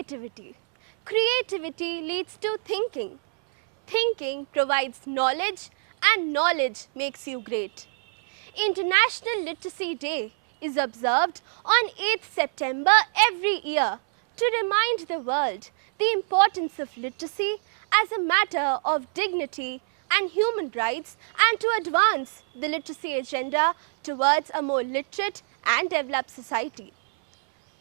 creativity. Creativity leads to thinking. Thinking provides knowledge, and knowledge makes you great. International Literacy Day is observed on 8th September every year to remind the world the importance of literacy as a matter of dignity and human rights, and to advance the literacy agenda towards a more literate and developed society.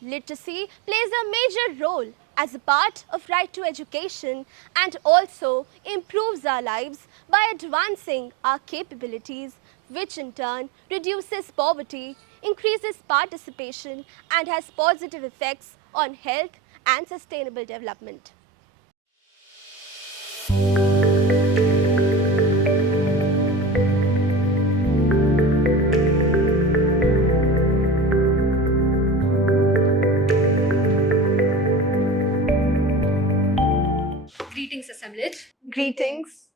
Literacy plays a major role as a part of right to education and also improves our lives by advancing our capabilities, which in turn reduces poverty, increases participation, and has positive effects on health and sustainable development. Greetings, assemblage. Greetings.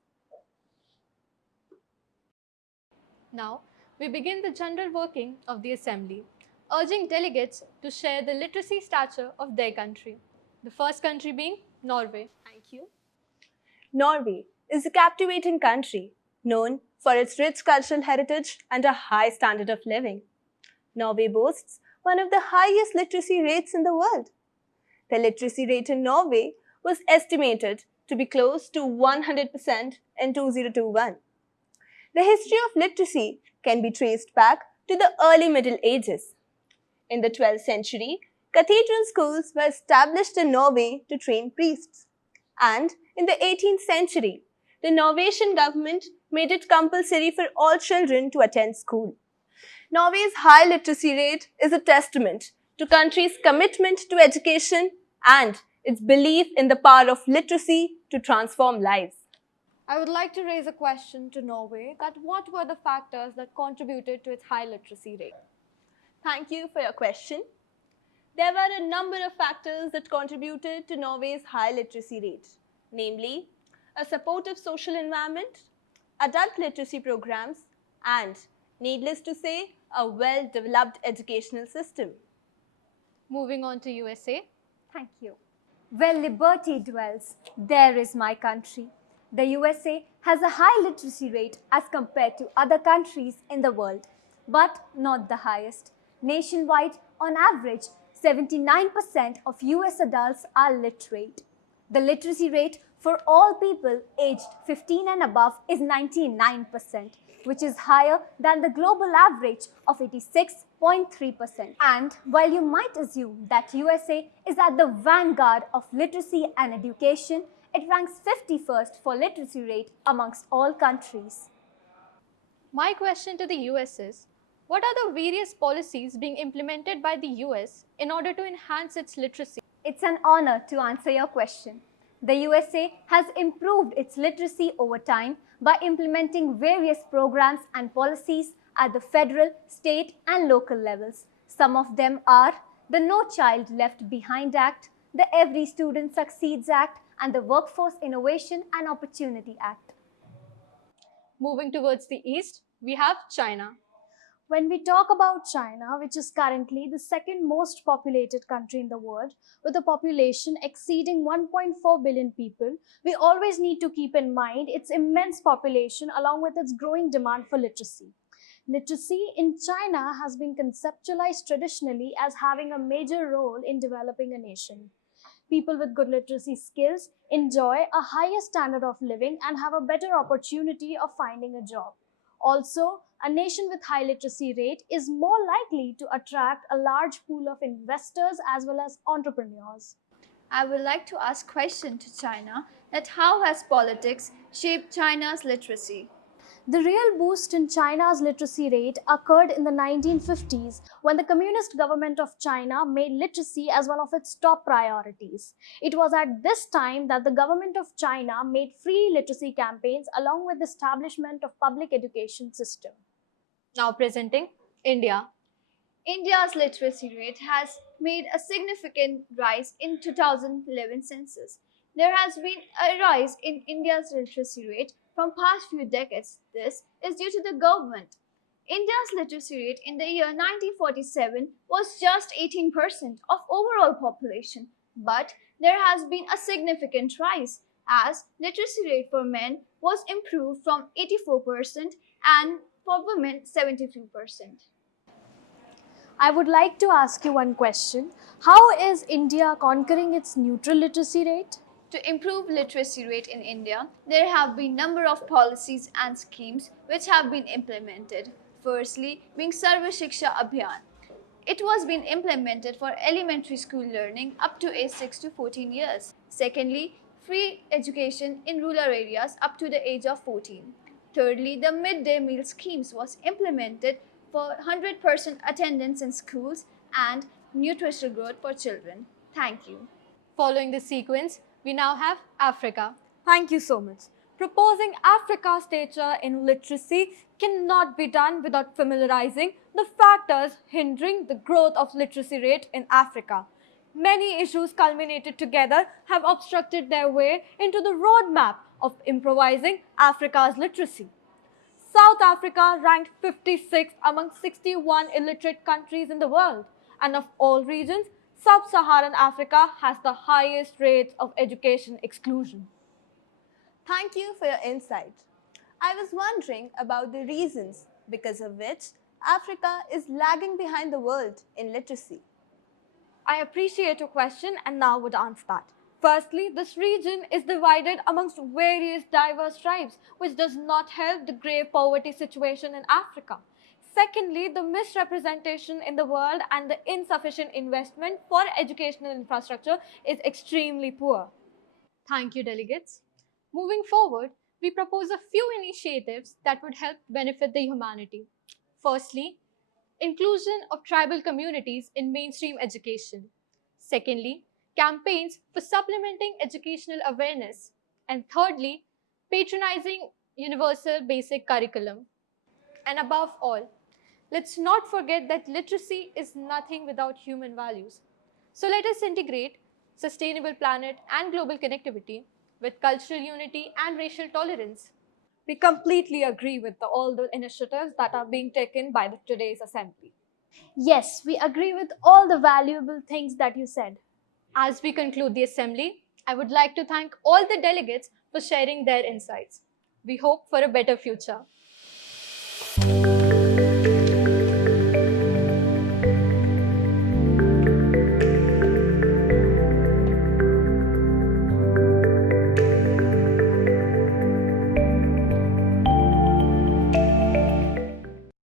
Now, we begin the general working of the assembly, urging delegates to share the literacy stature of their country. The first country being Norway. Thank you. Norway is a captivating country known for its rich cultural heritage and a high standard of living. Norway boasts one of the highest literacy rates in the world. The literacy rate in Norway was estimated to be close to 100% in 2021. The history of literacy can be traced back to the early Middle Ages. In the 12th century, cathedral schools were established in Norway to train priests. And in the 18th century, the Norwegian government made it compulsory for all children to attend school. Norway's high literacy rate is a testament to country's commitment to education and its belief in the power of literacy to transform lives. I would like to raise a question to Norway that what were the factors that contributed to its high literacy rate? Thank you for your question. There were a number of factors that contributed to Norway's high literacy rate, namely a supportive social environment, adult literacy programs, and, needless to say, a well-developed educational system. Moving on to USA. Thank you. Where liberty dwells, there is my country. The USA has a high literacy rate as compared to other countries in the world, but not the highest. Nationwide, on average, 79% of US adults are literate. The literacy rate for all people aged 15 and above is 99%, which is higher than the global average of 86.3%. And while you might assume that USA is at the vanguard of literacy and education, it ranks 51st for literacy rate amongst all countries. My question to the US is, what are the various policies being implemented by the US in order to enhance its literacy? It's an honor to answer your question. The USA has improved its literacy over time by implementing various programs and policies at the federal, state, and local levels. Some of them are the No Child Left Behind Act, the Every Student Succeeds Act, and the Workforce Innovation and Opportunity Act. Moving towards the east, we have China. When we talk about China, which is currently the second most populated country in the world, with a population exceeding 1.4 billion people, we always need to keep in mind its immense population along with its growing demand for literacy. Literacy in China has been conceptualized traditionally as having a major role in developing a nation. People with good literacy skills enjoy a higher standard of living and have a better opportunity of finding a job. Also, a nation with high literacy rate is more likely to attract a large pool of investors as well as entrepreneurs. I would like to ask a question to China that how has politics shaped China's literacy? The real boost in China's literacy rate occurred in the 1950s when the Communist government of China made literacy as one of its top priorities. It was at this time that the government of China made free literacy campaigns along with the establishment of public education system. Now presenting India. India's literacy rate has made a significant rise in 2011 census. There has been a rise in India's literacy rate from past few decades. This is due to the government. India's literacy rate in the year 1947 was just 18% of overall population, but there has been a significant rise as literacy rate for men was improved from 84% and for women 73%. I would like to ask you one question. How is India conquering its neutral literacy rate? To improve literacy rate in India, there have been number of policies and schemes which have been implemented. Firstly, being Sarva Shiksha Abhiyan. It was being implemented for elementary school learning up to age 6 to 14 years. Secondly, free education in rural areas up to the age of 14. Thirdly, the midday meal schemes was implemented for 100% attendance in schools and nutritional growth for children. Thank you. Following this sequence, we now have Africa. Thank you so much. Proposing Africa's stature in literacy cannot be done without familiarizing the factors hindering the growth of literacy rate in Africa. Many issues culminated together have obstructed their way into the roadmap of improvising Africa's literacy. South Africa ranked 56th among 61 illiterate countries in the world, and of all regions, Sub-Saharan Africa has the highest rates of education exclusion. Thank you for your insight. I was wondering about the reasons because of which Africa is lagging behind the world in literacy. I appreciate your question and now would answer that. Firstly, this region is divided amongst various diverse tribes, which does not help the grave poverty situation in Africa. Secondly, the misrepresentation in the world and the insufficient investment for educational infrastructure is extremely poor. Thank you, delegates. Moving forward, we propose a few initiatives that would help benefit the humanity. Firstly, inclusion of tribal communities in mainstream education. Secondly, campaigns for supplementing educational awareness. And thirdly, patronizing universal basic curriculum. And above all, let's not forget that literacy is nothing without human values. So let us integrate sustainable planet and global connectivity with cultural unity and racial tolerance. We completely agree with all the initiatives that are being taken by today's assembly. Yes, we agree with all the valuable things that you said. As we conclude the assembly, I would like to thank all the delegates for sharing their insights. We hope for a better future.